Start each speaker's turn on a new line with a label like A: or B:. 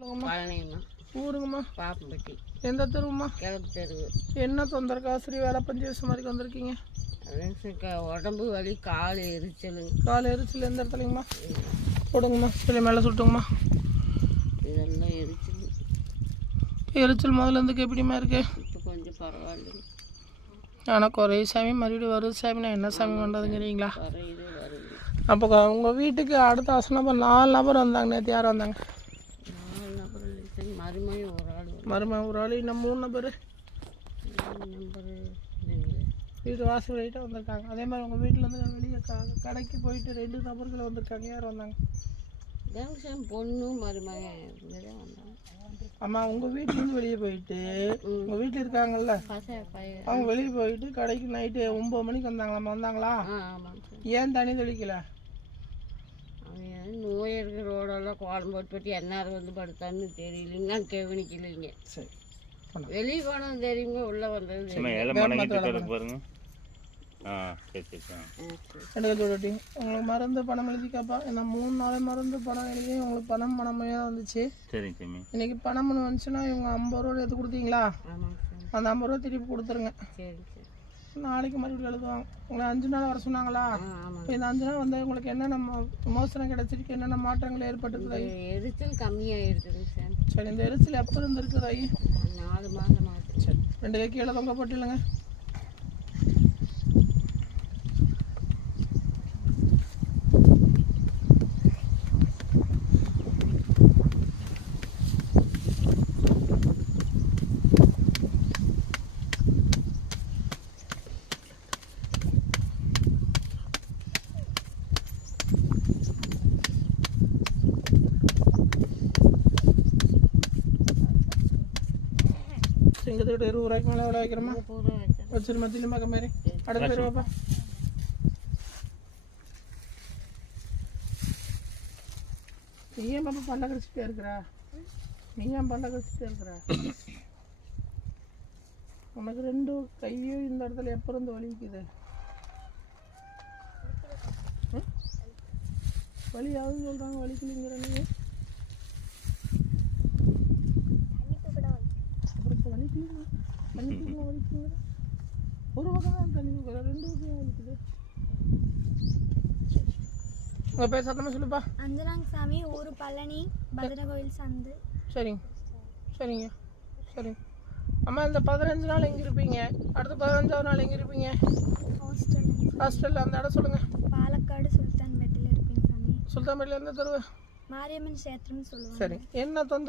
A: ஊருங்கம்மா.
B: பாப்பம்பட்டி.
A: எந்த தெருவும்மா?
B: கிழக்கு தெருவு.
A: என்ன தொந்தரக்கு வேலை பஞ்சு வருஷம் வரைக்கும் வந்திருக்கீங்க
B: சரி, உடம்பு வலி கால் எரிச்சல்
A: கால் எரிச்சல் எந்த இடத்துலங்கம்மா? போடுங்கம்மா சில மேலே சுட்டுங்கம்மா.
B: இதெல்லாம் எரிச்சல்.
A: எரிச்சல் முதல்ல இருந்துக்கு எப்படிம்மா இருக்கு?
B: இப்போ கொஞ்சம் பரவாயில்ல
A: ஆனால் குறை சாமி மறுபடியும் வருது. சாமி நான் என்ன சாமி பண்ணுறதுங்கிறீங்களா அப்போ உங்கள் வீட்டுக்கு அடுத்த வருஷம் நாலு நபர் வந்தாங்க நேற்று யார் வந்தாங்க?
B: மறுமையும் ஒரு ஆள்
A: மருமகன் ஒரு ஆள் இன்னும் மூணு நபர்
B: நம்பரு
A: வீட்டு வாசல் வழிகிட்ட வந்திருக்காங்க. அதே மாதிரி உங்கள் வீட்டிலேருந்து வெளியே க கடைக்கு போயிட்டு ரெண்டு நபர்கள் வந்திருக்காங்க. யார் வந்தாங்க?
B: ஜங்ஷன் பொண்ணு மருமகன் வந்தாங்க.
A: அம்மா உங்கள் வீட்டிலேருந்து வெளியே போயிட்டு உங்கள் வீட்டில் இருக்காங்கல்ல? அவங்க வெளியே போயிட்டு கடைக்கு நைட்டு ஒம்பது மணிக்கு வந்தாங்களாம்மா? வந்தாங்களா? ஏன் தண்ணி தெளிக்கல?
B: கோலம் போட்டு போட்டு எந்நேரம் வந்து படுத்தான்னு தெரியலைங்க நான் கவனிக்கலைங்க.
A: சரி
B: வெளியே போனது தெரியுங்க உள்ளே வந்தது
C: பாருங்க. ஆ சரி சரி.
A: எடுக்க சொல்லிட்டீங்க. உங்களுக்கு மருந்து பணம் எழுதிக்காப்பா ஏன்னா மூணு நாள் மருந்து பணம் எழுதி உங்களுக்கு பணம் பணமையாக வந்துச்சு.
C: சரிங்க சாமி
A: இன்னைக்கு பணம் பணம் வந்துச்சுன்னா இவங்க ஐம்பது ரூபா எடுத்து கொடுத்தீங்களா? அந்த ஐம்பது ரூபா திருப்பி கொடுத்துருங்க.
B: சார்.
A: நாளைக்கு மறுபடியும் எழுதுவாங்க. உங்களை அஞ்சு நாள் வர சொன்னாங்களா? இப்போ இந்த அஞ்சு நாள் வந்து உங்களுக்கு என்னென்ன மோசனம் கிடைச்சிருக்கு என்னென்ன மாற்றங்கள் ஏற்பட்டுருக்குது?
B: எரிச்சல் கம்மியாக இருக்குதுங்க சார்
A: சரி இந்த எரிச்சல் எப்போ இருந்து இருக்குது ஐயா
B: நாலு மாதம்
A: சரி ரெண்டு கை கீழே தொங்க போட்டுலங்க சிங்கத்துக்கிட்ட இருபது ரூபாய்க்கு மேலே எவ்வளோ வைக்கிறோமா
B: வச்சிருமா வச்சேன்
A: வச்சிரு மத்தியிலும் பக்கம் அடுத்த பேர் வாப்பா நீ ஏன் பாப்பா பல்ல கடிச்சிட்டே இருக்கிறா நீ ஏன் பல்ல கடிச்சிட்டே இருக்கிறா உனக்கு ரெண்டு கையும் இந்த இடத்துல எப்போ இருந்து வலிக்குது வலி யாரும் சொல்கிறாங்க வலிக்கலைங்கிற நீங்கள் அப்புறம் இப்போ வலிக்கலைங்க ஒரு பக்கம் தான் தண்ணி கொடுக்குற ரெண்டு பக்கம் வலிக்குது உங்கள் பேர் சத்தமா சொல்லுப்பா
D: அஞ்சனாங்க சாமி ஊர் பழனி பத்ர கோயில் சந்து
A: சரிங்க சரிங்க சரிங்க அம்மா இந்த பதினஞ்சு நாள் எங்கே இருப்பீங்க அடுத்த பதினஞ்சாவது நாள் எங்கே இருப்பீங்க
D: ஹாஸ்டல்
A: ஹாஸ்டலில் அந்த இடம் சொல்லுங்கள்
D: பாலக்காடு சுல்தான்பேட்டில் இருப்பீங்க சாமி
A: சுல்தான்பேட்டில் எந்த தெருவு
D: மாரியம்மன் சேத்திரம்னு சொல்லுவாங்க
A: சரி என்ன தொந்தரவு